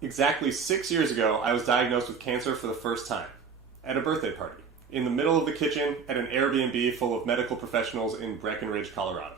Exactly 6 years ago, I was diagnosed with cancer for the first time at a birthday party in the middle of the kitchen at an Airbnb full of medical professionals in Breckenridge, Colorado.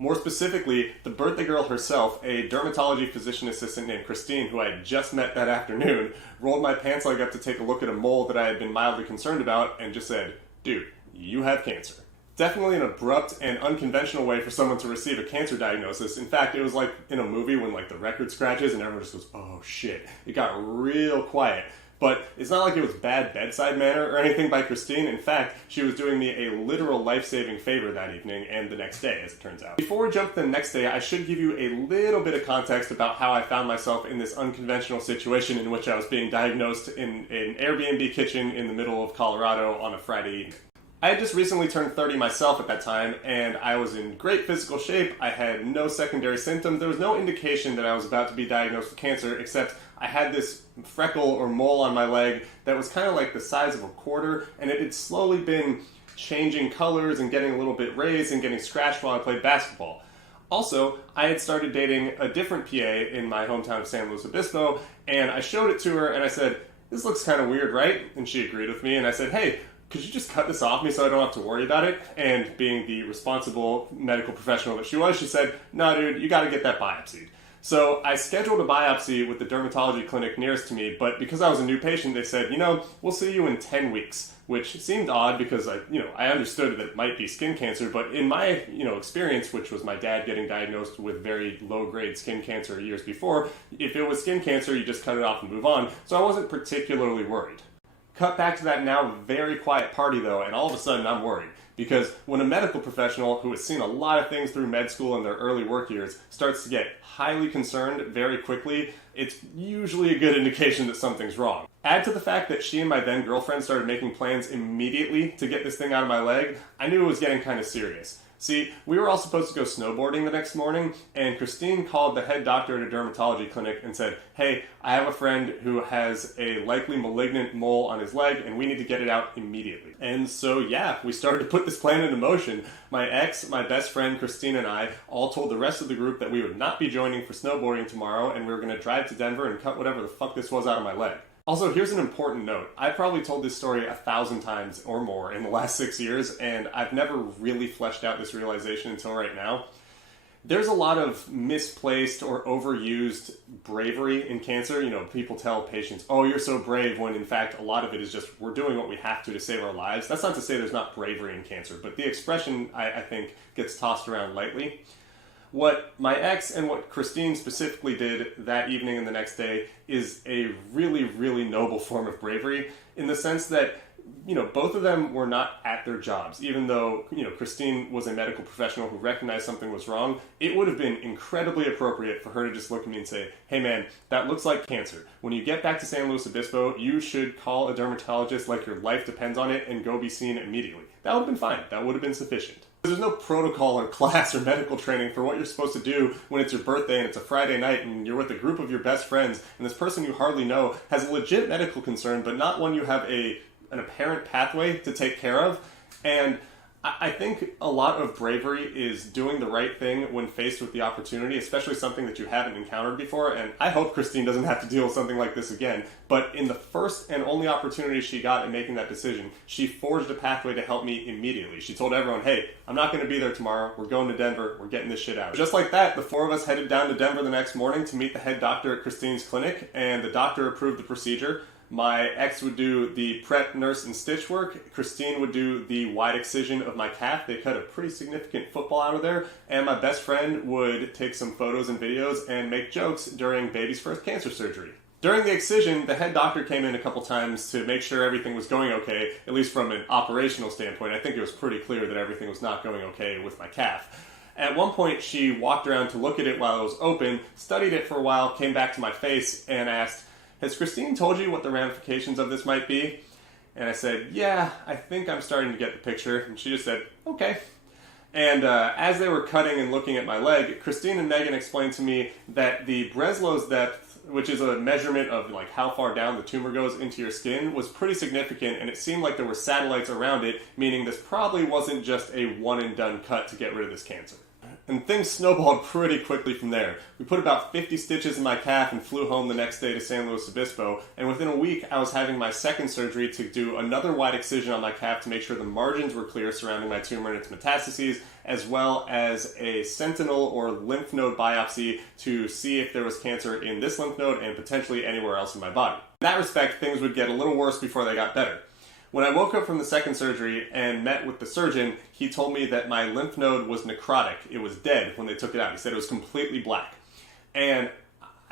More specifically, the birthday girl herself, a dermatology physician assistant named Christine, who I had just met that afternoon, rolled my pants leg up to take a look at a mole that I had been mildly concerned about and just said, "Dude, you have cancer." Definitely an abrupt and unconventional way for someone to receive a cancer diagnosis. In fact, it was like in a movie when like the record scratches and everyone just goes, "Oh shit." It got real quiet. But it's not like it was bad bedside manner or anything by Christine. In fact, she was doing me a literal life-saving favor that evening and the next day, as it turns out. Before we jump to the next day, I should give you a little bit of context about how I found myself in this unconventional situation in which I was being diagnosed in an Airbnb kitchen in the middle of Colorado on a Friday evening. I had just recently turned 30 myself at that time, and I was in great physical shape. I had no secondary symptoms. There was no indication that I was about to be diagnosed with cancer, except I had this freckle or mole on my leg that was kind of like the size of a quarter, and it had slowly been changing colors and getting a little bit raised and getting scratched while I played basketball. Also, I had started dating a different PA in my hometown of San Luis Obispo, and I showed it to her, and I said, "This looks kind of weird, right?" And she agreed with me, and I said, "Hey, could you just cut this off me so I don't have to worry about it?" And being the responsible medical professional that she was, she said, "No, dude, you got to get that biopsied." So I scheduled a biopsy with the dermatology clinic nearest to me, but because I was a new patient, they said, "We'll see you in 10 weeks, which seemed odd because I understood that it might be skin cancer, but in my, experience, which was my dad getting diagnosed with very low-grade skin cancer years before, if it was skin cancer, you just cut it off and move on, so I wasn't particularly worried. Cut back to that now very quiet party though, and all of a sudden I'm worried. Because when a medical professional who has seen a lot of things through med school in their early work years starts to get highly concerned very quickly, it's usually a good indication that something's wrong. Add to the fact that she and my then girlfriend started making plans immediately to get this thing out of my leg, I knew it was getting kind of serious. See, we were all supposed to go snowboarding the next morning, and Christine called the head doctor at a dermatology clinic and said, "Hey, I have a friend who has a likely malignant mole on his leg, and we need to get it out immediately." And so, yeah, we started to put this plan into motion. My ex, my best friend, Christine, and I all told the rest of the group that we would not be joining for snowboarding tomorrow, and we were going to drive to Denver and cut whatever the fuck this was out of my leg. Also, here's an important note. I've probably told this story 1,000 times or more in the last 6 years, and I've never really fleshed out this realization until right now. There's a lot of misplaced or overused bravery in cancer. People tell patients, "Oh, you're so brave," when in fact a lot of it is just we're doing what we have to save our lives. That's not to say there's not bravery in cancer, but the expression, I think, gets tossed around lightly. What my ex and what Christine specifically did that evening and the next day is a really, really noble form of bravery in the sense that, both of them were not at their jobs. Even though, Christine was a medical professional who recognized something was wrong, it would have been incredibly appropriate for her to just look at me and say, "Hey man, that looks like cancer. When you get back to San Luis Obispo, you should call a dermatologist like your life depends on it and go be seen immediately." That would have been fine. That would have been sufficient. There's no protocol or class or medical training for what you're supposed to do when it's your birthday and it's a Friday night and you're with a group of your best friends and this person you hardly know has a legit medical concern but not one you have an apparent pathway to take care of. And I think a lot of bravery is doing the right thing when faced with the opportunity, especially something that you haven't encountered before. And I hope Christine doesn't have to deal with something like this again. But in the first and only opportunity she got in making that decision, she forged a pathway to help me immediately. She told everyone, "Hey, I'm not going to be there tomorrow. We're going to Denver. We're getting this shit out." Just like that, the four of us headed down to Denver the next morning to meet the head doctor at Christine's clinic, and the doctor approved the procedure. My ex would do the prep, nurse, and stitch work. Christine would do the wide excision of my calf. They cut a pretty significant football out of there. And my best friend would take some photos and videos and make jokes during baby's first cancer surgery. During the excision, the head doctor came in a couple times to make sure everything was going okay, at least from an operational standpoint. I think it was pretty clear that everything was not going okay with my calf. At one point, she walked around to look at it while it was open, studied it for a while, came back to my face, and asked, "Has Christine told you what the ramifications of this might be?" And I said, "Yeah, I think I'm starting to get the picture." And she just said, "Okay." And as they were cutting and looking at my leg, Christine and Megan explained to me that the Breslow's depth, which is a measurement of like how far down the tumor goes into your skin, was pretty significant, and it seemed like there were satellites around it, meaning this probably wasn't just a one and done cut to get rid of this cancer. And things snowballed pretty quickly from there. We put about 50 stitches in my calf and flew home the next day to San Luis Obispo, and within a week I was having my second surgery to do another wide excision on my calf to make sure the margins were clear surrounding my tumor and its metastases, as well as a sentinel or lymph node biopsy to see if there was cancer in this lymph node and potentially anywhere else in my body. In that respect, things would get a little worse before they got better. When I woke up from the second surgery and met with the surgeon, he told me that my lymph node was necrotic. It was dead when they took it out. He said it was completely black. And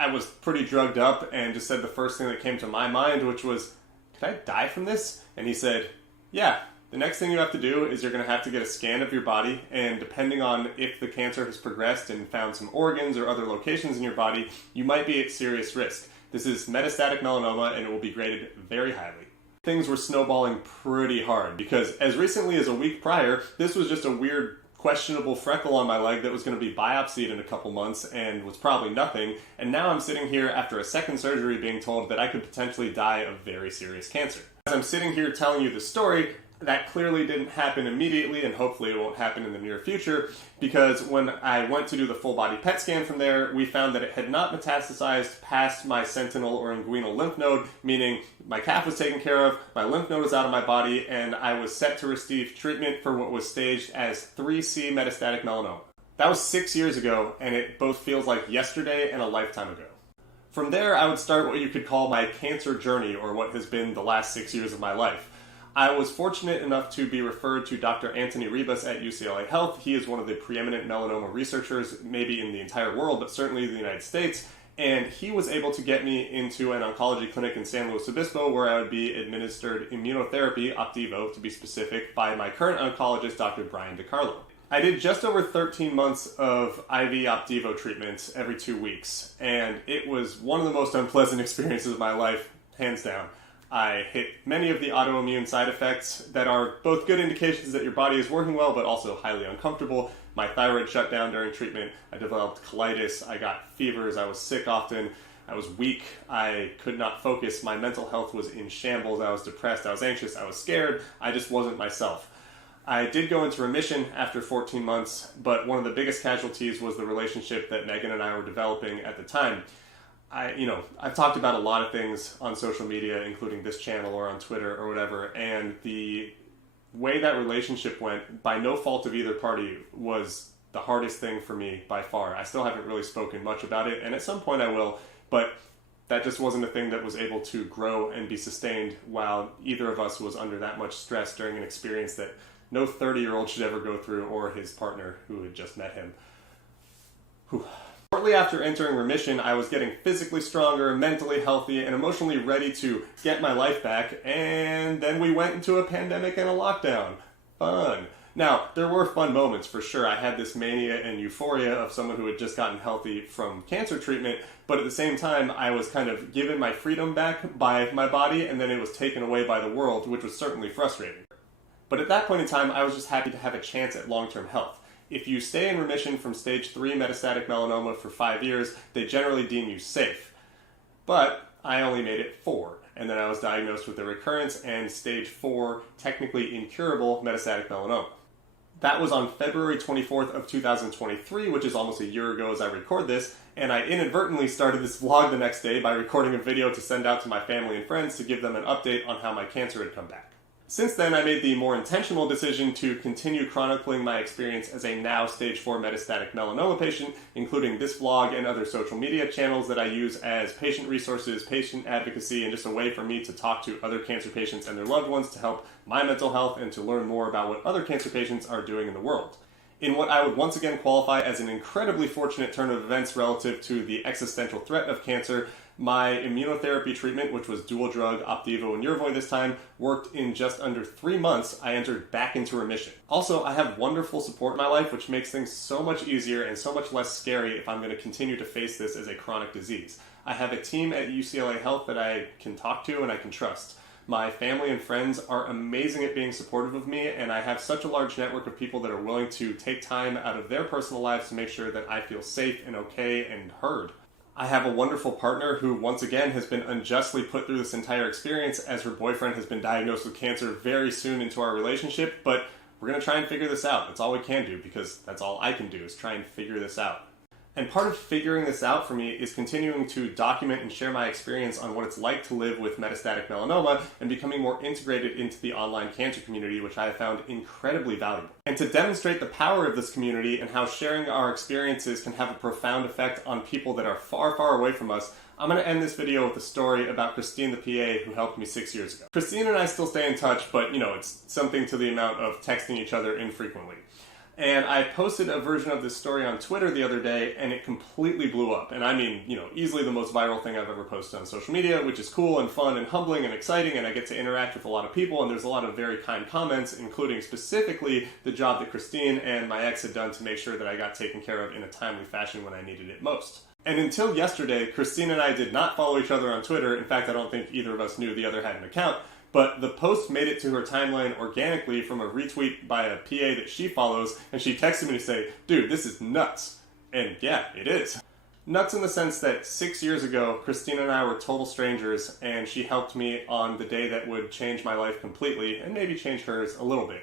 I was pretty drugged up and just said the first thing that came to my mind, which was, could I die from this? And he said, yeah, the next thing you have to do is you're going to have to get a scan of your body, and depending on if the cancer has progressed and found some organs or other locations in your body, you might be at serious risk. This is metastatic melanoma and it will be graded very highly. Things were snowballing pretty hard because as recently as a week prior, this was just a weird, questionable freckle on my leg that was going to be biopsied in a couple months and was probably nothing. And now I'm sitting here after a second surgery being told that I could potentially die of very serious cancer. As I'm sitting here telling you the story, that clearly didn't happen immediately, and hopefully it won't happen in the near future, because when I went to do the full body PET scan from there, we found that it had not metastasized past my sentinel or inguinal lymph node, meaning my calf was taken care of, my lymph node was out of my body, and I was set to receive treatment for what was staged as 3C metastatic melanoma. That was 6 years ago, and it both feels like yesterday and a lifetime ago. From there, I would start what you could call my cancer journey, or what has been the last 6 years of my life. I was fortunate enough to be referred to Dr. Anthony Ribas at UCLA Health. He is one of the preeminent melanoma researchers, maybe in the entire world, but certainly in the United States. And he was able to get me into an oncology clinic in San Luis Obispo where I would be administered immunotherapy, Opdivo to be specific, by my current oncologist, Dr. Brian DiCarlo. I did just over 13 months of IV Opdivo treatments every 2 weeks, and it was one of the most unpleasant experiences of my life, hands down. I hit many of the autoimmune side effects that are both good indications that your body is working well, but also highly uncomfortable. My thyroid shut down during treatment. I developed colitis. I got fevers. I was sick often. I was weak. I could not focus. My mental health was in shambles. I was depressed. I was anxious. I was scared. I just wasn't myself. I did go into remission after 14 months, but one of the biggest casualties was the relationship that Megan and I were developing at the time. I've talked about a lot of things on social media, including this channel or on Twitter or whatever, and the way that relationship went, by no fault of either party, was the hardest thing for me by far. I still haven't really spoken much about it, and at some point I will, but that just wasn't a thing that was able to grow and be sustained while either of us was under that much stress during an experience that no 30-year-old should ever go through, or his partner who had just met him. Whew. Shortly after entering remission, I was getting physically stronger, mentally healthy, and emotionally ready to get my life back, and then we went into a pandemic and a lockdown. Fun. Now, there were fun moments for sure. I had this mania and euphoria of someone who had just gotten healthy from cancer treatment, but at the same time, I was kind of given my freedom back by my body, and then it was taken away by the world, which was certainly frustrating. But at that point in time, I was just happy to have a chance at long-term health. If you stay in remission from stage 3 metastatic melanoma for 5 years, they generally deem you safe. But I only made it 4, and then I was diagnosed with a recurrence and stage 4, technically incurable metastatic melanoma. That was on February 24th of 2023, which is almost a year ago as I record this, and I inadvertently started this vlog the next day by recording a video to send out to my family and friends to give them an update on how my cancer had come back. Since then, I made the more intentional decision to continue chronicling my experience as a now stage 4 metastatic melanoma patient, including this vlog and other social media channels that I use as patient resources, patient advocacy, and just a way for me to talk to other cancer patients and their loved ones to help my mental health and to learn more about what other cancer patients are doing in the world. In what I would once again qualify as an incredibly fortunate turn of events relative to the existential threat of cancer, my immunotherapy treatment, which was dual drug, Opdivo and Yervoy this time, worked in just under 3 months. I entered back into remission. Also, I have wonderful support in my life, which makes things so much easier and so much less scary if I'm going to continue to face this as a chronic disease. I have a team at UCLA Health that I can talk to and I can trust. My family and friends are amazing at being supportive of me, and I have such a large network of people that are willing to take time out of their personal lives to make sure that I feel safe and okay and heard. I have a wonderful partner who, once again, has been unjustly put through this entire experience as her boyfriend has been diagnosed with cancer very soon into our relationship, but We're going to try and figure this out. That's all we can do, because that's all I can do, is try and figure this out. And part of figuring this out for me is continuing to document and share my experience on what it's like to live with metastatic melanoma and becoming more integrated into the online cancer community, which I have found incredibly valuable. And to demonstrate the power of this community and how sharing our experiences can have a profound effect on people that are far, far away from us, I'm going to end this video with a story about Christine, the PA, who helped me 6 years ago. Christine and I still stay in touch, but it's something to the amount of texting each other infrequently. And I posted a version of this story on Twitter the other day, and it completely blew up. And I mean, easily the most viral thing I've ever posted on social media, which is cool and fun and humbling and exciting, and I get to interact with a lot of people, and there's a lot of very kind comments, including specifically the job that Christine and my ex had done to make sure that I got taken care of in a timely fashion when I needed it most. And until yesterday, Christine and I did not follow each other on Twitter. In fact, I don't think either of us knew the other had an account. But the post made it to her timeline organically from a retweet by a PA that she follows, and she texted me to say, "Dude, this is nuts." And yeah, it is. Nuts in the sense that 6 years ago, Christine and I were total strangers, and she helped me on the day that would change my life completely, and maybe change hers a little bit.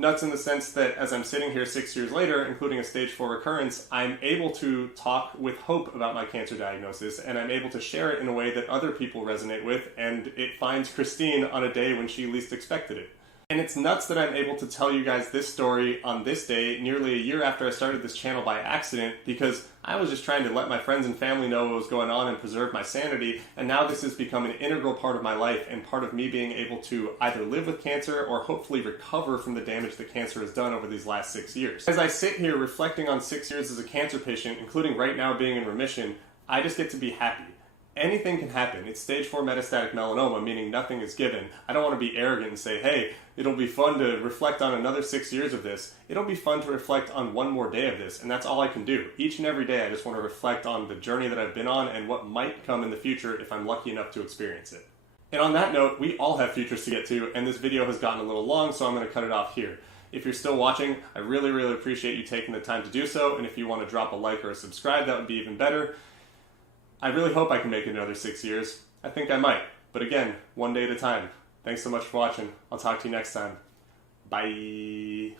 Nuts in the sense that as I'm sitting here 6 years later, including a stage 4 recurrence, I'm able to talk with hope about my cancer diagnosis, and I'm able to share it in a way that other people resonate with, and it finds Christine on a day when she least expected it. And it's nuts that I'm able to tell you guys this story on this day, nearly a year after I started this channel by accident, because I was just trying to let my friends and family know what was going on and preserve my sanity, and now this has become an integral part of my life and part of me being able to either live with cancer or hopefully recover from the damage that cancer has done over these last 6 years. As I sit here reflecting on 6 years as a cancer patient, including right now being in remission, I just get to be happy. Anything can happen. It's stage 4 metastatic melanoma, meaning nothing is given. I don't want to be arrogant and say, hey, it'll be fun to reflect on another 6 years of this. It'll be fun to reflect on one more day of this, and that's all I can do. Each and every day I just want to reflect on the journey that I've been on and what might come in the future if I'm lucky enough to experience it. And on that note, we all have futures to get to, and this video has gotten a little long, so I'm going to cut it off here. If you're still watching, I really, really appreciate you taking the time to do so, and if you want to drop a like or a subscribe, that would be even better. I really hope I can make it another 6 years. I think I might. But again, one day at a time. Thanks so much for watching. I'll talk to you next time. Bye.